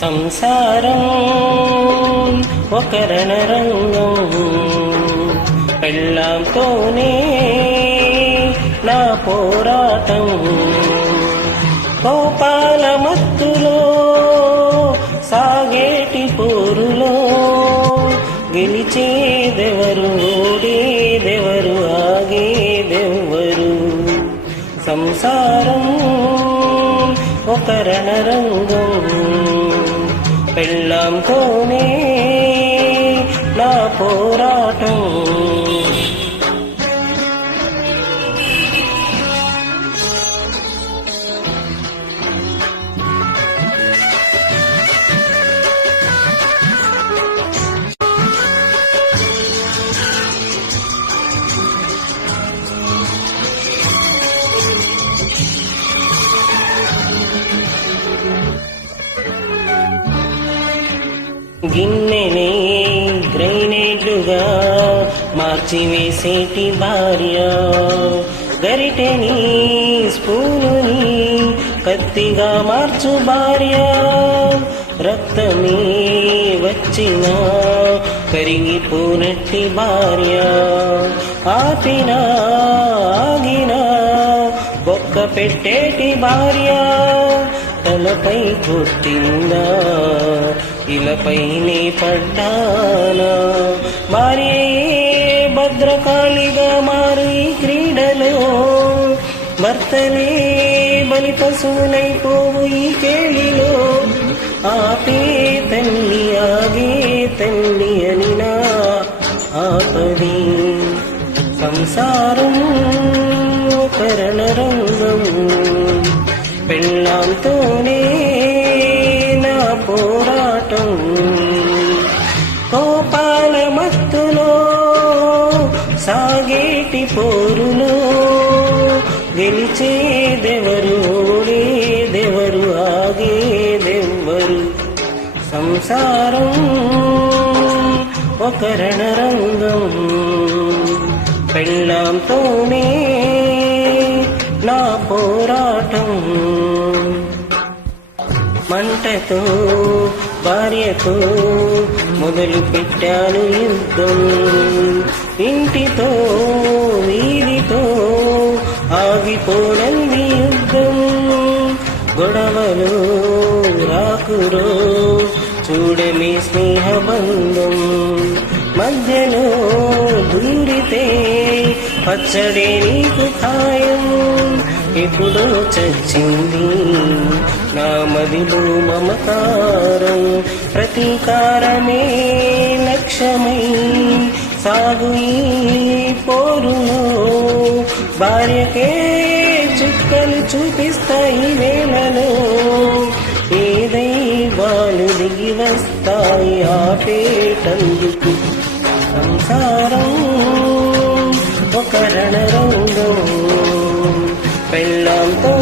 సంసారం ఒక రణరంగం, పెళ్ళాంతోనే నా పోరాటం. కోపాల మత్తులో సాగేటి పోరులో గెలిచేదెవరు, ఓడేదెవరు, ఆగేదెవ్వరు. సంసారం ఒక రణరంగం, పెళ్ళాంతోనే నా పోరాటం. గిన్నెనే గ్రైనేట్లుగా మార్చివేసేటి భార్య, గరిటెని స్పూనుని కత్తిగా మార్చు భార్య. రక్తమే వచ్చినా కరిగిపోనట్టి భార్య, ఆపినా ఆగినా బొక్క పెట్టేటి భార్య. తలపై కొట్టిందా ఇలపైనే పడ్డానా, భార్యే భద్రకాళిగా మారు ఈ క్రీడలో. భర్తలే బలి పశువులైపోవు ఈ కేళిలో. ఆపే తల్లి ఆగే తల్లి అని నా ఆపది. సంసారం ఒక రణరంగం, పెళ్ళాంతోనే నా పోరాటం. కోపాల మత్తులో సాగేటి పోరులో గెలిచేదెవరు, ఓడేదెవరు, ఆగేదెవ్వరు. సంసారం ఒక రణరంగం, పెళ్ళాంతోనే నా పోరాటం. మంటతో భార్యతో మొదలు పెట్టాను యుద్ధం, ఇంటితో వీధితో ఆగిపోనంది యుద్ధం. గొడవలు రాకురో చూడమే స్నేహబంధం, మధ్యలో దూరితే పచ్చడే నీకు ఖాయం. ఎప్పుడో చచ్చింది నా మదిలో మమకారం, ప్రతీకారమే లక్ష్యమై సాగు ఈ పోరులో. భార్యకే చుక్కలు చూపిస్తాయి వేళలో, ఏ దైవాలు దిగి వస్తాయి ఆపేటందుకు. సంసారం ఒక రణరంగం, పెళ్ళాంతో